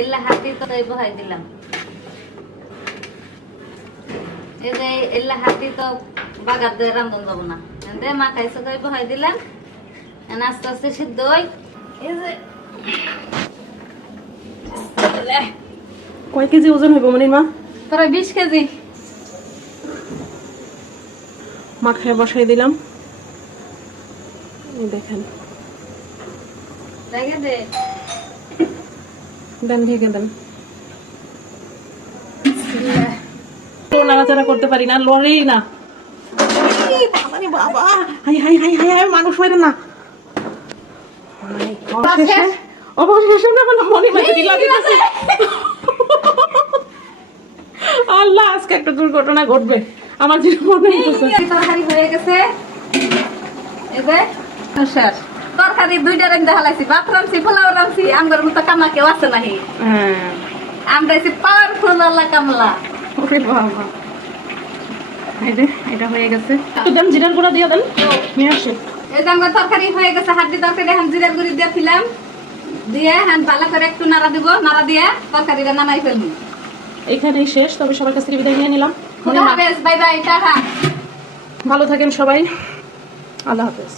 এলা হাতি তো বহাই দিলাম। এই যে এলা হাতি তো বাগার দিয়ে রান্ধন যাব না, দে মা খাইছে তাই বহাই দিলাম। আস্তে আস্তে সিদ্ধ হই। এই যে কয় কেজি ওজন হইব মনির মা? প্রায় 20 কেজি। মাখায় বসাই দিলাম, দেখেন। রেখে দে, দেন ঢেকে দেন। নাড়াচাড়া করতে পারি না, লড়েই না। বাবা high high high high high, মানুষ হইল না। অবশেষে না বলো মনে মাঝে দিলা দিতেছে। আল্লাহ, আজকে একটা দুর্ঘটনা ঘটবে আমার জীবনে। তরকারি হয়ে গেছে। এই যে শেষ তরকারি দুইটা রান্ধা হালাইছি, ভাত রাঁধছি, পোলাও রাঁধছি। আমগর মতো কামলা কেউ আছে নাহি। আমরা এসে পাওয়ারফুল আল্লাহ কামলা। ওরে বাবা, এটা হয়ে গেছে। একটু দেন, জিরার গুঁড়া দিয়ে দেন, নিয়ে আসে। এই যে আমার তরকারি হয়ে গেছে, হাড্ডি তরকারি এখন জিরার গুঁড়ি দিয়ে দিলাম, দিয়ে হ্যাঁ ভালো করে একটু নাড়া দিব, নাড়া দিয়ে তরকারিটা নামাই ফেলবো। এখানেই শেষ, তবে সবার কাছ থেকে বিদায় নিয়ে নিলাম। Bye bye, tata. ভালো থাকেন সবাই, আল্লাহ হাফেজ।